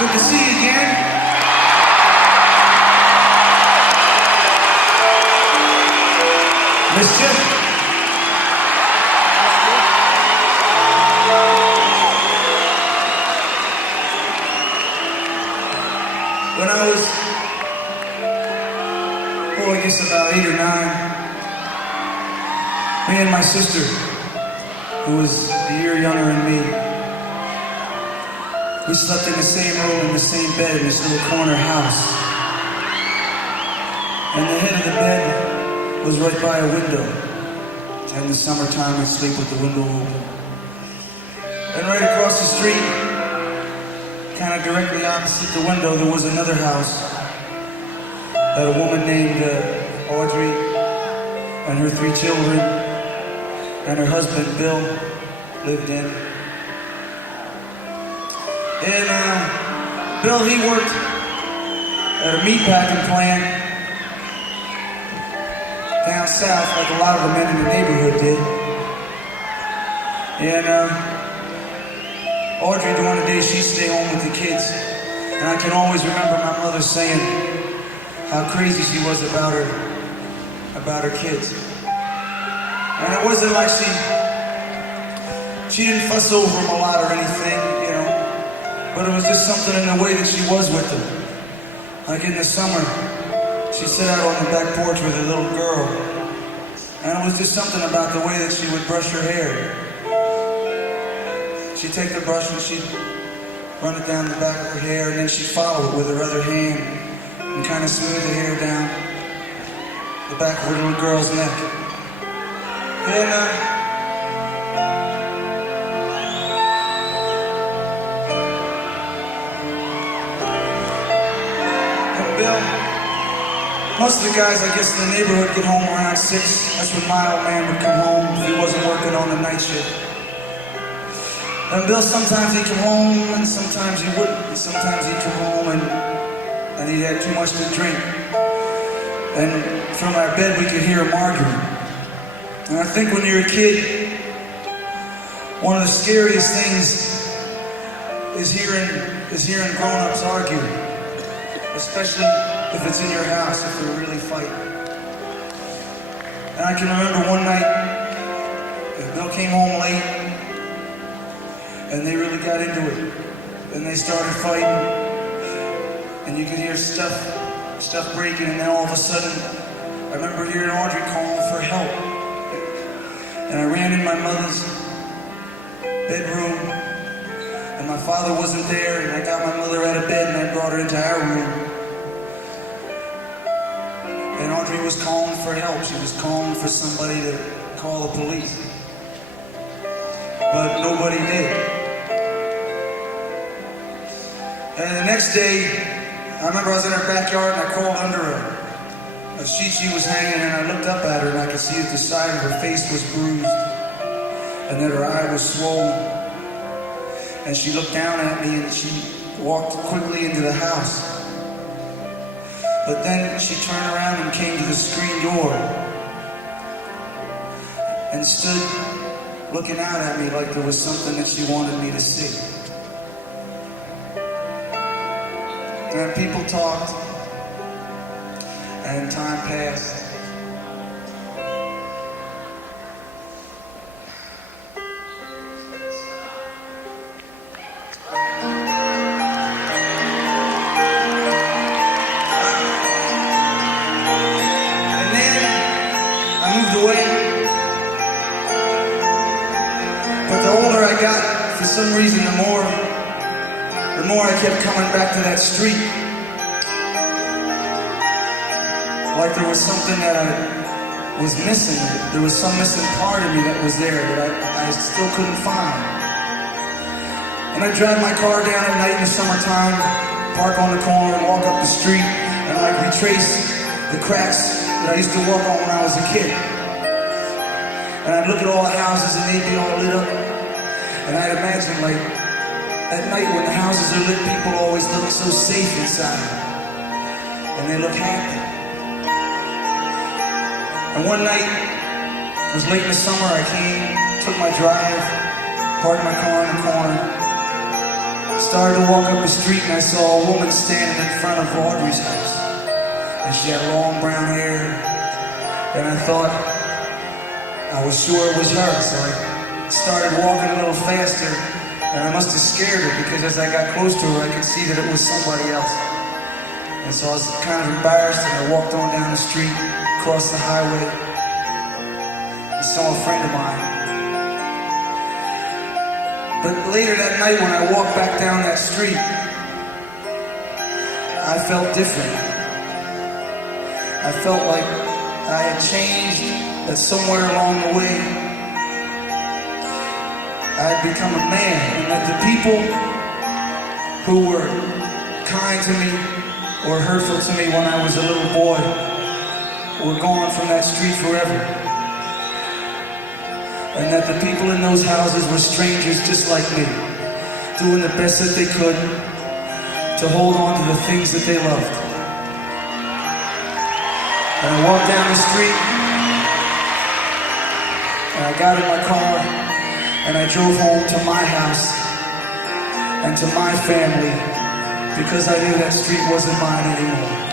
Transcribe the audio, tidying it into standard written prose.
Good to see you again. Missed you. When I was, I guess about 8 or 9, me and my sister, who was a year younger than me, we slept in the same room, in the same bed, in this little corner house. And the head of the bed was right by a window. And in the summertime, we'd sleep with the window open. And right across the street, kind of directly opposite the window, there was another house that a woman named Audrey and her 3 children and her husband Bill lived in. And Bill, he worked at a meatpacking plant down south, like a lot of the men in the neighborhood did. And Audrey, during the day, she'd stay home with the kids. And I can always remember my mother saying how crazy she was about her kids. And it wasn't like she didn't fuss over them a lot or anything, you know. But it was just something in the way that she was with them. Like in the summer, she'd sit out on the back porch with a little girl. And it was just something about the way that she would brush her hair. She'd take the brush and she'd run it down the back of her hair, and then she'd follow it with her other hand and kind of smooth the hair down the back of her little girl's neck. And Bill, most of the guys, I guess, in the neighborhood get home around 6. That's when my old man would come home if he wasn't working on the night shift. And Bill, sometimes he'd come home and sometimes he wouldn't. And sometimes he'd come home and he'd had too much to drink. And from our bed we could hear him arguing. And I think when you're a kid, one of the scariest things is hearing grown-ups argue. Especially if it's in your house, if they're really fighting. And I can remember one night, Bill came home late, and they really got into it. And they started fighting, and you could hear stuff breaking, and then all of a sudden, I remember hearing Audrey calling for help. And I ran in my mother's bedroom, and my father wasn't there, and I got my mother out of bed, and I brought her into our room. And Audrey was calling for help. She was calling for somebody to call the police. But nobody did. And the next day, I remember I was in her backyard and I crawled under a sheet she was hanging, and I looked up at her and I could see that the side of her face was bruised and that her eye was swollen. And she looked down at me and she walked quickly into the house. But then she turned around and came to the screen door and stood looking out at me like there was something that she wanted me to see. And people talked, and time passed. For some reason, the more I kept coming back to that street, like there was something that I was missing. There was some missing part of me that was there that I still couldn't find. And I'd drive my car down at night in the summertime, park on the corner and walk up the street, and I'd retrace the cracks that I used to walk on when I was a kid. And I'd look at all the houses and they'd be all lit up. And I'd imagine, like, at night when the houses are lit, people always look so safe inside. And they look happy. And one night, it was late in the summer, I came, took my drive, parked my car in the corner, Started to walk up the street and I saw a woman standing in front of Audrey's house. And she had long brown hair. And I thought, I was sure it was her, so I started walking a little faster. And I must have scared her because as I got close to her, I could see that it was somebody else. And so I was kind of embarrassed and I walked on down the street, across the highway. I saw a friend of mine. But later that night when I walked back down that street, I felt different. I felt like I had changed, that somewhere along the way I had become a man, and that the people who were kind to me or hurtful to me when I was a little boy were gone from that street forever. And that the people in those houses were strangers just like me, doing the best that they could to hold on to the things that they loved. And I walked down the street, and I got in my car, and I drove home to my house and to my family, because I knew that street wasn't mine anymore.